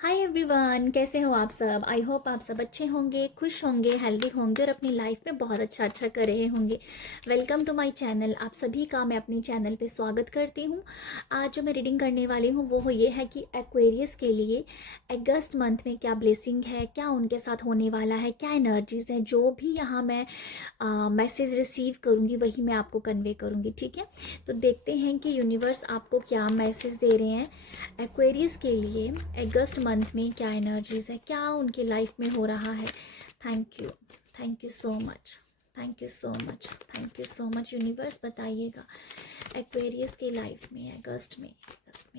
Hi everyone, कैसे हो आप सब। आई होप आप सब अच्छे होंगे, खुश होंगे, हेल्दी होंगे और अपनी लाइफ में बहुत अच्छा कर रहे होंगे। Welcome to my channel. आप सभी का मैं अपनी चैनल पे स्वागत करती हूँ। आज जो मैं रीडिंग करने वाली हूँ वो ये है कि एक्वेरियस के लिए अगस्त मंथ में क्या ब्लेसिंग है, क्या उनके साथ होने वाला है, क्या एनर्जीज हैं। जो भी यहाँ मैं मैसेज रिसीव करूँगी वही मैं आपको कन्वे करूँगी, ठीक है। तो देखते हैं कि यूनिवर्स आपको क्या मैसेज दे रहे हैं एक्वेरियस के लिए अगस्त मंथ में। क्या एनर्जीज है, क्या उनकी लाइफ में हो रहा है। Thank you so much, thank you so much, thank you so much universe. बताइएगा एक्वेरियस के लाइफ में अगस्त में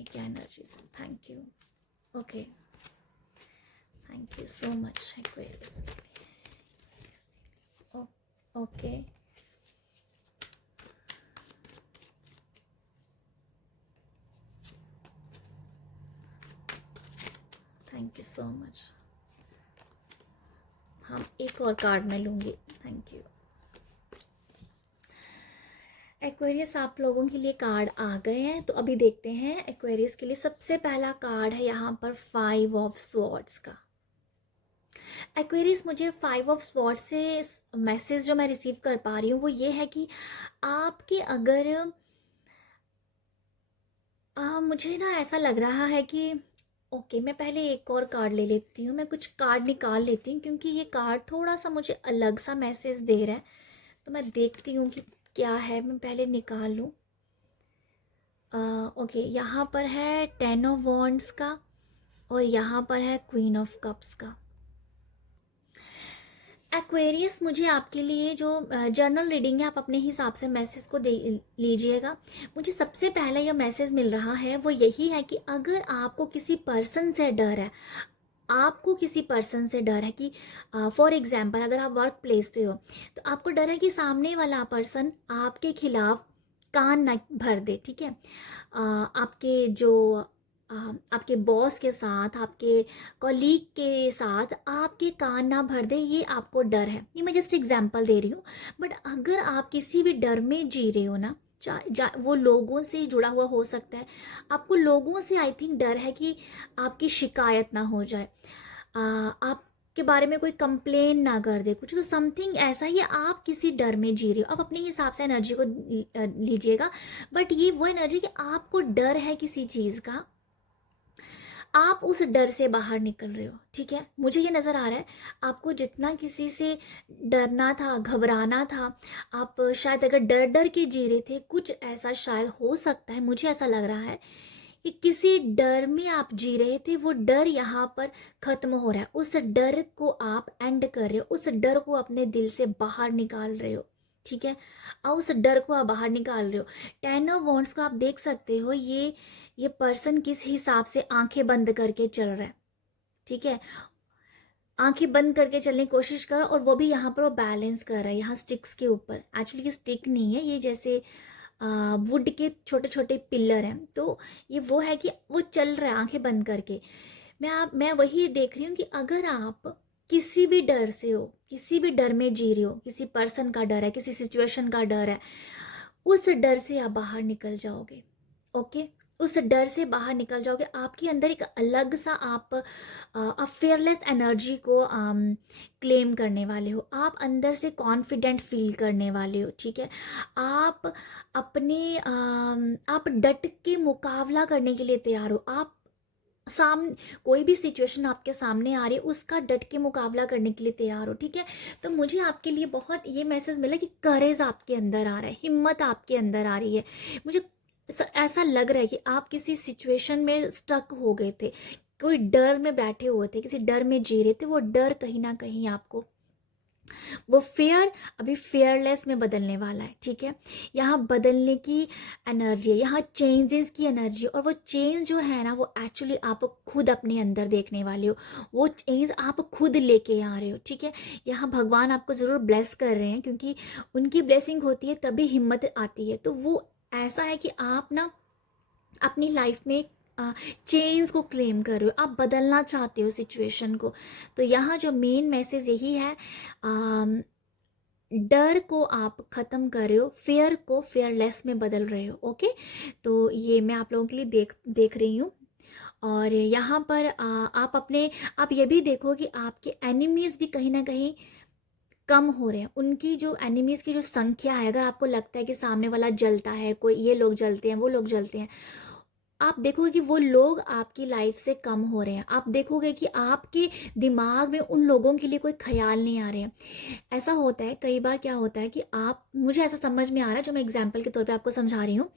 क्या एनर्जीज है। Thank you. Okay, thank you so much Aquarius के लिए। Okay, thank you so much. हम एक और कार्ड में लूँगी। Thank you Aquarius. आप लोगों के लिए कार्ड आ गए हैं, तो अभी देखते हैं एक्वेरियस के लिए। सबसे पहला कार्ड है यहाँ पर 5 ऑफ स्वॉर्ड्स का। एक्वेरियस, मुझे 5 ऑफ स्वॉर्ड्स से मैसेज जो मैं रिसीव कर पा रही हूँ वो ये है कि आपके अगर मुझे ना ऐसा लग रहा है कि ओके, मैं पहले एक और कार्ड ले लेती हूँ। मैं कुछ कार्ड निकाल लेती हूँ क्योंकि ये कार्ड थोड़ा सा मुझे अलग सा मैसेज दे रहा है। तो मैं देखती हूँ कि क्या है। मैं पहले निकाल लूँ। ओके, यहाँ पर है 10 ऑफ वॉन्ड्स का और यहाँ पर है क्वीन ऑफ कप्स का। एक्वेरियस, मुझे आपके लिए जो जर्नल रीडिंग है आप अपने हिसाब से मैसेज को दे लीजिएगा। मुझे सबसे पहला यह मैसेज मिल रहा है वो यही है कि अगर आपको किसी पर्सन से डर है, आपको किसी पर्सन से डर है कि फॉर एग्जांपल अगर आप वर्क प्लेस पे हो तो आपको डर है कि सामने वाला पर्सन आपके खिलाफ कान ना भर दे, ठीक है। आपके जो अ, आपके बॉस के साथ, आपके कॉलीग के साथ आपके कान ना भर दे, ये आपको डर है। ये मैं जस्ट एग्जांपल दे रही हूँ। बट अगर आप किसी भी डर में जी रहे हो ना, वो लोगों से जुड़ा हुआ हो सकता है। आपको लोगों से आई थिंक डर है कि आपकी शिकायत ना हो जाए, आपके बारे में कोई कंप्लेन ना कर दे कुछ, तो समथिंग ऐसा ही आप किसी डर में जी रहे हो। आप अपने हिसाब से एनर्जी को लीजिएगा। बट ये वो एनर्जी कि आपको डर है किसी चीज़ का, आप उस डर से बाहर निकल रहे हो, ठीक है। मुझे ये नज़र आ रहा है आपको जितना किसी से डरना था, घबराना था, आप शायद अगर डर डर के जी रहे थे, कुछ ऐसा शायद हो सकता है। मुझे ऐसा लग रहा है कि किसी डर में आप जी रहे थे, वो डर यहाँ पर खत्म हो रहा है। उस डर को आप एंड कर रहे हो, उस डर को अपने दिल से बाहर निकाल रहे हो, ठीक है। और उस डर को आप बाहर निकाल रहे हो। 10 ऑफ वॉन्ड्स को आप देख सकते हो, ये पर्सन किस हिसाब से आंखें बंद करके चल रहा है, ठीक है। आंखें बंद करके चलने की कोशिश कर, और वो भी यहाँ पर वो बैलेंस कर रहा है यहाँ स्टिक्स के ऊपर। एक्चुअली ये स्टिक नहीं है, ये जैसे वुड के छोटे छोटे पिलर हैं। तो ये वो है कि वो चल रहा है आंखें बंद करके। मैं वही देख रही हूँ कि अगर आप किसी भी डर से हो, किसी भी डर में जी रहे हो, किसी पर्सन का डर है, किसी सिचुएशन का डर है, उस डर से आप बाहर निकल जाओगे। ओके, उस डर से बाहर निकल जाओगे। आपके अंदर एक अलग सा आप फेयरलेस एनर्जी को क्लेम करने वाले हो। आप अंदर से कॉन्फिडेंट फील करने वाले हो, ठीक है। आप आप डट के मुकाबला करने के लिए तैयार हो। आप सामने कोई भी सिचुएशन आपके सामने आ रही है, उसका डट के मुकाबला करने के लिए तैयार हो, ठीक है। तो मुझे आपके लिए बहुत ये मैसेज मिला कि करेज आपके अंदर आ रहा है, हिम्मत आपके अंदर आ रही है। मुझे ऐसा लग रहा है कि आप किसी सिचुएशन में स्टक हो गए थे, कोई डर में बैठे हुए थे, किसी डर में जी रहे थे। वो डर कहीं ना कहीं आपको, वो फेयर अभी फेयरलेस में बदलने वाला है, ठीक है। यहाँ बदलने की एनर्जी है, यहाँ चेंजेस की एनर्जी। और वो चेंज जो है ना, वो एक्चुअली आप खुद अपने अंदर देखने वाले हो। वो चेंज आप खुद लेके आ रहे हो, ठीक है। यहाँ भगवान आपको ज़रूर ब्लेस कर रहे हैं, क्योंकि उनकी ब्लेसिंग होती है तभी हिम्मत आती है। तो वो ऐसा है कि आप ना अपनी लाइफ में चेंज को क्लेम कर रहे हो, आप बदलना चाहते हो सिचुएशन को। तो यहाँ जो मेन मैसेज यही है, डर को आप ख़त्म कर रहे हो, फेयर को फेयरलेस में बदल रहे हो। ओके, तो ये मैं आप लोगों के लिए देख रही हूँ। और यहाँ पर आप ये भी देखो कि आपके एनिमीज़ भी कहीं ना कहीं कम हो रहे हैं। उनकी जो एनिमीज़ की जो संख्या है, अगर आपको लगता है कि सामने वाला जलता है, कोई ये लोग जलते हैं, वो लोग जलते हैं, आप देखोगे कि वो लोग आपकी लाइफ से कम हो रहे हैं। आप देखोगे कि आपके दिमाग में उन लोगों के लिए कोई ख्याल नहीं आ रहे हैं। ऐसा होता है कई बार, क्या होता है कि आप, मुझे ऐसा समझ में आ रहा है जो मैं एग्जाम्पल के तौर पे आपको समझा रही हूँ,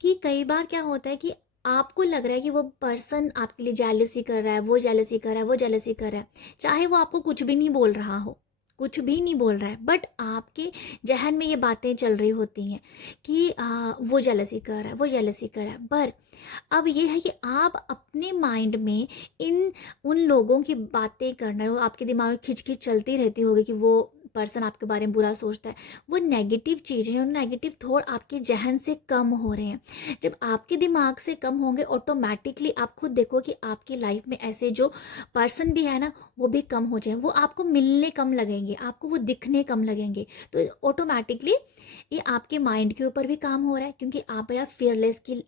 कि कई बार क्या होता है कि आपको लग रहा है कि वो पर्सन आपके लिए जेलसी कर रहा है, वो जेलसी कर रहा है, वो जेलसी कर रहा है, चाहे वो आपको कुछ भी नहीं बोल रहा हो, कुछ भी नहीं बोल रहा है, बट आपके जहन में ये बातें चल रही होती हैं कि वो जेलसी कर रहा है, वो जेलसी कर रहा है। पर अब ये है कि आप अपने माइंड में इन उन लोगों की बातें करना है, वो आपके दिमाग में खिंच खिंच चलती रहती होगी कि वो पर्सन आपके बारे में बुरा सोचता है। वो नेगेटिव चीज़ें हैं, नेगेटिव थॉट आपके जहन से कम हो रहे हैं। जब आपके दिमाग से कम होंगे, ऑटोमेटिकली आप खुद देखो कि आपकी लाइफ में ऐसे जो पर्सन भी है ना, वो भी कम हो जाए, वो आपको मिलने कम लगेंगे, आपको वो दिखने कम लगेंगे। तो ऑटोमेटिकली ये आपके माइंड के ऊपर भी काम हो रहा है, क्योंकि आप यार फियरलेस की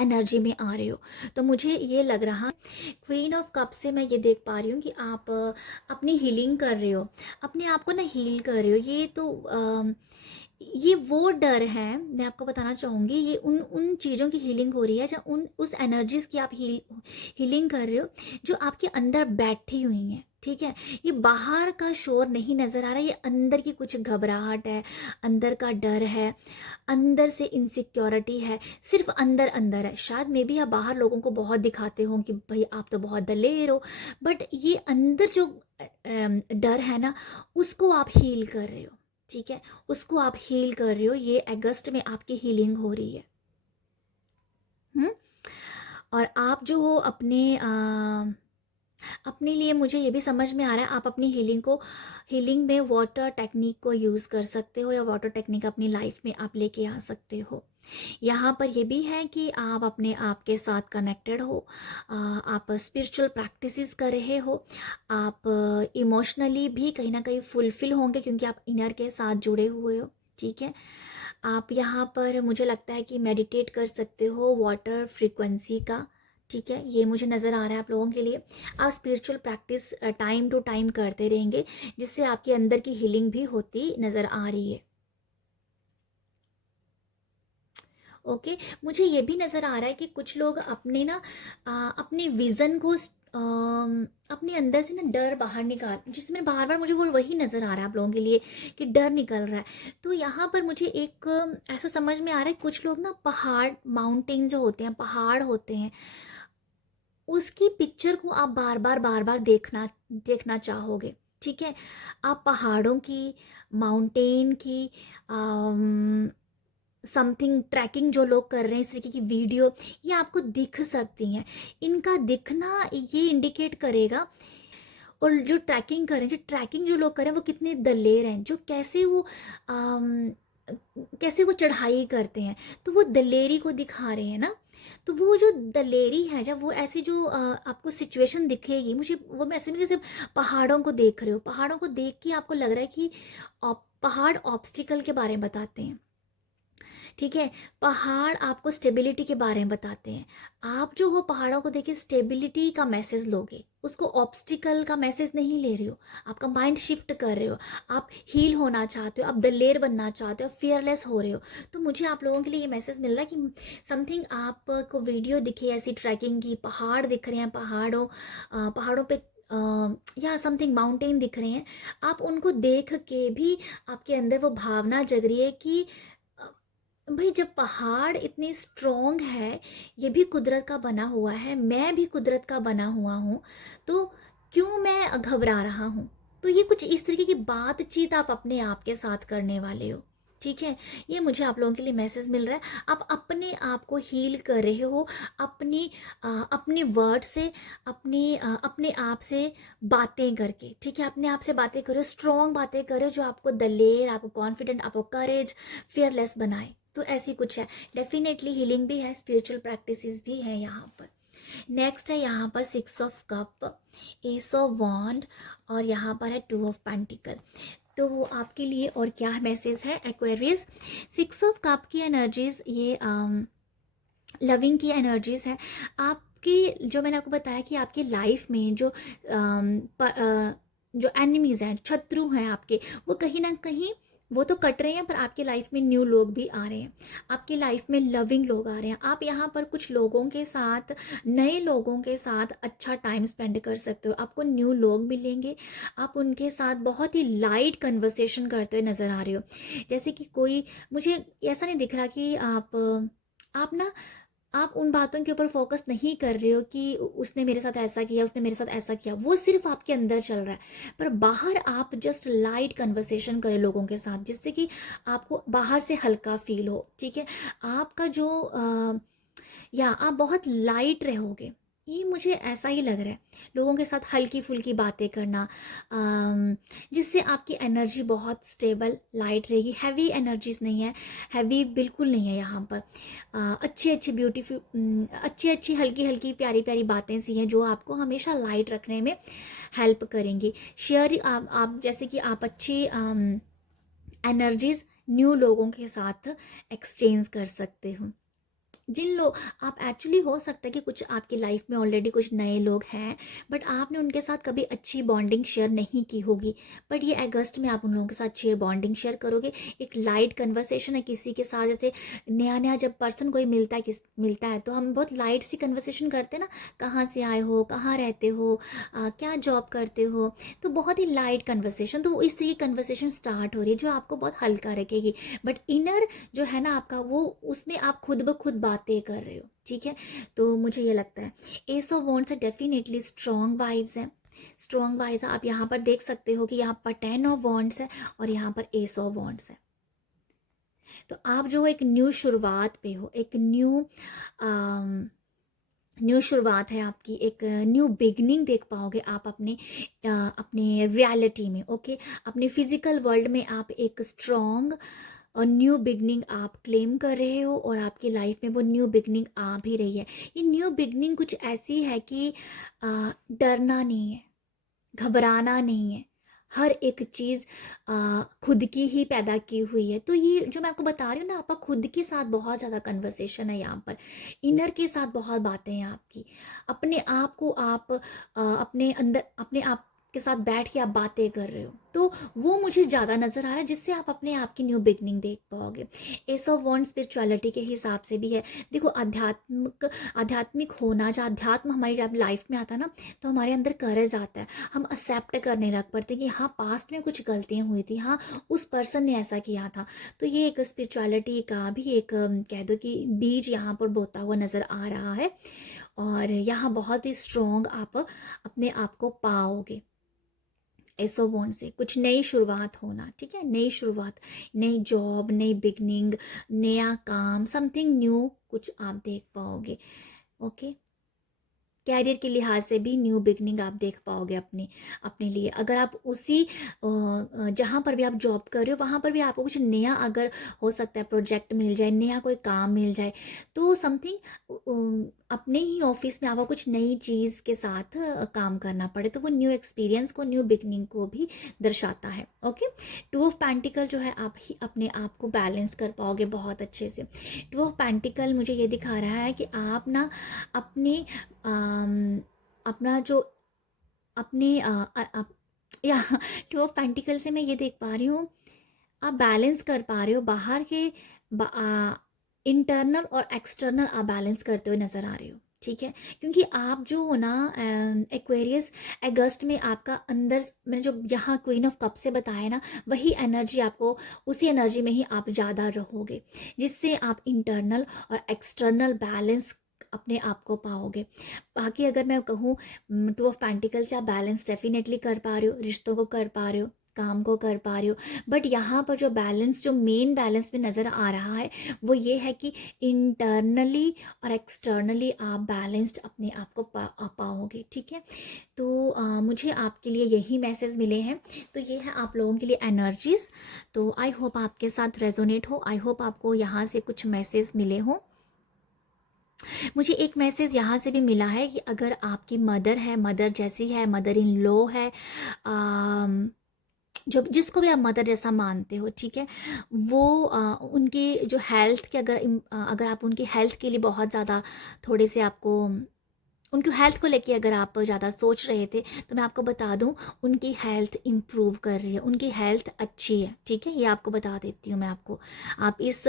एनर्जी में आ रहे हो। तो मुझे ये लग रहा, क्वीन ऑफ कप से मैं ये देख पा रही हूँ कि आप अपनी हीलिंग कर रहे हो, अपने आप को ना हील कर रहे हो। ये तो ये वो डर है, मैं आपको बताना चाहूँगी, ये उन उन चीज़ों की हीलिंग हो रही है, जहाँ उन उस एनर्जीज़ की आप हीलिंग कर रहे हो जो आपके अंदर बैठी हुई हैं। ठीक है, ये बाहर का शोर नहीं नज़र आ रहा, ये अंदर की कुछ घबराहट है, अंदर का डर है, अंदर से इनसिक्योरिटी है, सिर्फ अंदर अंदर है। शायद मे बी आप बाहर लोगों को बहुत दिखाते हो कि भाई आप तो बहुत दलेर हो, बट ये अंदर जो डर है ना, उसको आप हील कर रहे हो। ठीक है, उसको आप हील कर रहे हो। ये अगस्त में आपकी हीलिंग हो रही है। और आप जो हो अपने लिए, मुझे ये भी समझ में आ रहा है, आप अपनी हीलिंग में वाटर टेक्निक को यूज़ कर सकते हो, या वाटर टेक्निक अपनी लाइफ में आप लेके आ सकते हो। यहाँ पर ये भी है कि आप अपने आप के साथ कनेक्टेड हो, आप स्पिरिचुअल प्रैक्टिसेस कर रहे हो, आप इमोशनली भी कहीं ना कहीं फुलफिल होंगे, क्योंकि आप इनर के साथ जुड़े हुए हो। ठीक है, आप यहाँ पर मुझे लगता है कि मेडिटेट कर सकते हो वाटर फ्रीक्वेंसी का। ठीक है, ये मुझे नज़र आ रहा है आप लोगों के लिए। आप spiritual practice time to time करते रहेंगे, जिससे आपके अंदर की हीलिंग भी होती नज़र आ रही है। ओके, मुझे ये भी नज़र आ रहा है कि कुछ लोग अपने ना अपने विज़न को अपने अंदर से ना डर बाहर निकाल, जिसमें बार बार मुझे वो वही नज़र आ रहा है आप लोगों के लिए कि डर निकल रहा है। तो यहाँ पर मुझे एक ऐसा समझ में आ रहा है, कुछ लोग ना पहाड़, माउंटेन जो होते हैं, पहाड़ होते हैं, उसकी पिक्चर को आप बार बार देखना देखना चाहोगे। ठीक है, आप पहाड़ों की, माउंटेन की, समथिंग ट्रैकिंग जो लोग कर रहे हैं, इस तरीके की वीडियो ये आपको दिख सकती हैं। इनका दिखना ये इंडिकेट करेगा, और जो ट्रैकिंग करें, जो ट्रैकिंग जो लोग करें, वो कितने दलेर हैं, जो कैसे वो चढ़ाई करते हैं, तो वो दलेरी को दिखा रहे हैं ना। तो वो जो दलेरी है, जब वो ऐसी जो आपको सिचुएशन दिखेगी, मुझे वो, मैं ऐसे में जैसे पहाड़ों को देख रहे हो, पहाड़ों को देख के आपको लग रहा है कि पहाड़ ऑब्स्टिकल के बारे में बताते हैं। ठीक है, पहाड़ आपको स्टेबिलिटी के बारे में बताते हैं। आप जो हो पहाड़ों को देखिए, स्टेबिलिटी का मैसेज लोगे, उसको ऑब्स्टिकल का मैसेज नहीं ले रहे हो। आपका माइंड शिफ्ट कर रहे हो, आप हील होना चाहते हो, आप दलेर बनना चाहते हो, फियरलेस हो रहे हो। तो मुझे आप लोगों के लिए ये मैसेज मिल रहा है कि समथिंग आपको वीडियो दिखे ऐसी ट्रैकिंग की, पहाड़ दिख रहे हैं, पहाड़ों पे या समथिंग माउंटेन दिख रहे हैं, आप उनको देख के भी आपके अंदर वो भावना जग रही है कि भाई, जब पहाड़ इतनी स्ट्रोंग है, ये भी कुदरत का बना हुआ है, मैं भी कुदरत का बना हुआ हूँ, तो क्यों मैं घबरा रहा हूँ। तो ये कुछ इस तरीके की बातचीत आप अपने आप के साथ करने वाले हो। ठीक है, ये मुझे आप लोगों के लिए मैसेज मिल रहा है। आप अपने आप को हील कर रहे हो, अपने वर्ड से, अपने आप से बातें करके। ठीक है, अपने आप से बातें करो, स्ट्रॉन्ग बातें करो, जो आपको दलेर, आपको कॉन्फिडेंट, आपको करेज, फियरलेस बनाए। तो ऐसी कुछ है, डेफिनेटली हीलिंग भी है, स्पिरिचुअल प्रैक्टिसेस भी है यहाँ पर। नेक्स्ट है यहाँ पर 6 ऑफ कप, एस ऑफ वॉन्ड, और यहाँ पर है 2 ऑफ पेंटिकल। तो वो आपके लिए और क्या मैसेज है एक्वेरियस। 6 ऑफ कप की एनर्जीज, ये लविंग की एनर्जीज है आपकी। जो मैंने आपको बताया कि आपकी लाइफ में जो जो एनिमीज हैं, शत्रु हैं आपके, वो कहीं ना कहीं वो तो कट रहे हैं, पर आपकी लाइफ में न्यू लोग भी आ रहे हैं, आपकी लाइफ में लविंग लोग आ रहे हैं। आप यहाँ पर कुछ लोगों के साथ, नए लोगों के साथ अच्छा टाइम स्पेंड कर सकते हो, आपको न्यू लोग मिलेंगे, आप उनके साथ बहुत ही लाइट कन्वर्सेशन करते हुए नज़र आ रहे हो। जैसे कि कोई, मुझे ऐसा नहीं दिख रहा कि आप ना, आप उन बातों के ऊपर फोकस नहीं कर रहे हो कि उसने मेरे साथ ऐसा किया, उसने मेरे साथ ऐसा किया, वो सिर्फ आपके अंदर चल रहा है। पर बाहर आप जस्ट लाइट कन्वर्सेशन करें लोगों के साथ, जिससे कि आपको बाहर से हल्का फील हो, ठीक है। आपका जो या आप बहुत लाइट रहोगे, ये मुझे ऐसा ही लग रहा है। लोगों के साथ हल्की फुल्की बातें करना, जिससे आपकी एनर्जी बहुत स्टेबल लाइट रहेगी। हैवी एनर्जीज नहीं है, हैवी बिल्कुल नहीं है यहाँ पर। अच्छी अच्छी ब्यूटीफुल, अच्छी अच्छी हल्की हल्की प्यारी प्यारी बातें सी हैं जो आपको हमेशा लाइट रखने में हेल्प करेंगी। शेयर आप जैसे कि आप अच्छी एनर्जीज न्यू लोगों के साथ एक्सचेंज कर सकते हो। जिन लोग आप एक्चुअली, हो सकता है कि कुछ आपकी लाइफ में ऑलरेडी कुछ नए लोग हैं, बट आपने उनके साथ कभी अच्छी बॉन्डिंग शेयर नहीं की होगी, बट ये अगस्त में आप उन लोगों के साथ अच्छी बॉन्डिंग शेयर करोगे। एक लाइट कन्वर्सेशन है किसी के साथ, जैसे नया नया जब पर्सन कोई मिलता है तो हम बहुत लाइट सी कन्वर्सेशन करते हैं ना, कहाँ से आए हो, कहाँ रहते हो, क्या जॉब करते हो, तो बहुत ही लाइट कन्वर्सेशन, तो इस तरीके कन्वर्सेशन स्टार्ट हो रही है जो आपको बहुत हल्का रखेगी। बट इनर जो है ना आपका, वो उसमें आप खुद ब खुद बातें कर रहे हो, ठीक है। तो मुझे ये लगता है एस ऑफ वॉन्ड्स है डेफिनेटली स्ट्रॉन्ग वाइब्स हैं, स्ट्रॉन्ग वाइब्स आप यहाँ पर देख सकते हो कि यहाँ पर 10 ऑफ वॉन्ड्स है और यहाँ पर एस ऑफ वॉन्ड्स है। तो आप जो एक न्यू शुरुआत पे हो, एक न्यू शुरुआत है आपकी, एक न्यू बिगनिंग देख पाओगे आप अपने अपने रियलिटी में, ओके। अपने फिजिकल वर्ल्ड में आप एक स्ट्रॉन्ग और न्यू बिगनिंग आप क्लेम कर रहे हो, और आपकी लाइफ में वो न्यू बिगनिंग आ भी रही है। ये न्यू बिगनिंग कुछ ऐसी है कि डरना नहीं है, घबराना नहीं है, हर एक चीज़ खुद की ही पैदा की हुई है। तो ये जो मैं आपको बता रही हूँ ना, आपका खुद के साथ बहुत ज़्यादा कन्वर्सेशन है यहाँ पर, इनर के साथ बहुत बातें हैं आपकी, अपने आप को आप अपने अंदर, अपने आप के साथ बैठ के आप बातें कर रहे हो, तो वो मुझे ज़्यादा नज़र आ रहा है, जिससे आप अपने आप की न्यू बिगनिंग देख पाओगे। एस ऑफ वॉन्ड स्पिरिचुअलिटी के हिसाब से भी है। देखो आध्यात्मिक होना, जब अध्यात्म हमारी जब लाइफ में आता है ना, तो हमारे अंदर करेज आता है, हम एक्सेप्ट करने लग पड़ते हैं कि हाँ पास्ट में कुछ गलतियाँ हुई थी, हाँ उस पर्सन ने ऐसा किया था। तो ये एक स्पिरिचुअलिटी का भी एक कह दो कि बीज यहाँ पर बोता हुआ नज़र आ रहा है, और यहाँ बहुत ही स्ट्रॉन्ग आप अपने आप को पाओगे। एसो वॉन्ट से कुछ नई शुरुआत होना, ठीक है, नई शुरुआत, नई जॉब, नई बिगनिंग, नया काम, समथिंग न्यू कुछ आप देख पाओगे, ओके। कैरियर के लिहाज से भी न्यू बिगनिंग आप देख पाओगे अपने अपने लिए। अगर आप उसी जहाँ पर भी आप जॉब कर रहे हो, वहाँ पर भी आपको कुछ नया अगर हो सकता है प्रोजेक्ट मिल जाए, नया कोई काम मिल जाए, तो समथिंग अपने ही ऑफिस में आपको कुछ नई चीज़ के साथ काम करना पड़े, तो वो न्यू एक्सपीरियंस को, न्यू बिगनिंग को भी दर्शाता है, ओके। टू ऑफ पेंटिकल जो है, आप ही अपने आप को बैलेंस कर पाओगे बहुत अच्छे से। टू ऑफ पेंटिकल मुझे ये दिखा रहा है कि आप ना अपने अपना जो अपने या टू ऑफ पेंटिकल से मैं ये देख पा रही हूँ, आप बैलेंस कर पा रहे हो बाहर के इंटरनल और एक्सटर्नल, आप बैलेंस करते हुए नज़र आ रहे हो, ठीक है। क्योंकि आप जो हो ना एक्वेरियस, अगस्त में आपका अंदर, मैंने जो यहाँ क्वीन ऑफ कप से बताया ना, वही एनर्जी आपको, उसी एनर्जी में ही आप ज़्यादा रहोगे, जिससे आप इंटरनल और एक्सटर्नल बैलेंस अपने आप को पाओगे। बाकी अगर मैं कहूँ, टू ऑफ पेंटिकल से आप बैलेंस डेफिनेटली कर पा रहे हो, रिश्तों को कर पा रहे हो, काम को कर पा रहे हो, बट यहाँ पर जो बैलेंस, जो मेन बैलेंस में नज़र आ रहा है, वो ये है कि इंटरनली और एक्सटर्नली आप बैलेंस्ड अपने आप को पाओगे, ठीक है। तो मुझे आपके लिए यही मैसेज मिले हैं। तो ये है आप लोगों के लिए एनर्जीज। तो आई होप आपके साथ रेजोनेट हो, आई होप आपको यहाँ से कुछ मैसेज मिले हों। मुझे एक मैसेज यहाँ से भी मिला है कि अगर आपकी मदर है, मदर जैसी है, मदर इन लॉ है, जो जिसको भी आप मदर जैसा मानते हो, ठीक है, वो उनकी जो हेल्थ के अगर आप उनकी हेल्थ के लिए बहुत ज़्यादा थोड़े से आपको उनकी हेल्थ को लेके अगर आप ज़्यादा सोच रहे थे, तो मैं आपको बता दूं, उनकी हेल्थ इम्प्रूव कर रही है, उनकी हेल्थ अच्छी है, ठीक है, ये आपको बता देती हूँ मैं आपको। आप इस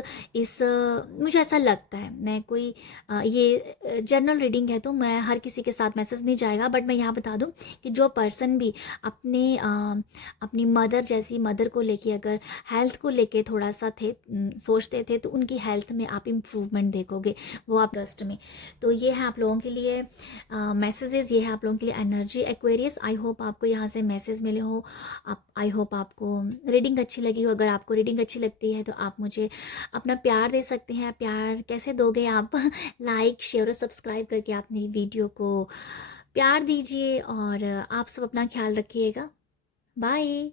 मुझे ऐसा लगता है, मैं कोई ये जनरल रीडिंग है, तो मैं हर किसी के साथ मैसेज नहीं जाएगा, बट मैं यहाँ बता दूँ कि जो पर्सन भी अपनी मदर जैसी मदर को लेके अगर हेल्थ को लेके थोड़ा सा सोचते थे, तो उनकी हेल्थ में आप इम्प्रूवमेंट देखोगे, वो आप अगस्त में। तो ये है आप लोगों के लिए मैसेजेस, ये है आप लोगों के लिए एनर्जी एक्वेरियस। आई होप आपको यहाँ से मैसेज मिले हो, आप आई होप आपको रीडिंग अच्छी लगी हो। अगर आपको रीडिंग अच्छी लगती है तो आप मुझे अपना प्यार दे सकते हैं। प्यार कैसे दोगे आप? लाइक शेयर और सब्सक्राइब करके अपनी वीडियो को प्यार दीजिए, और आप सब अपना ख्याल रखिएगा। बाय।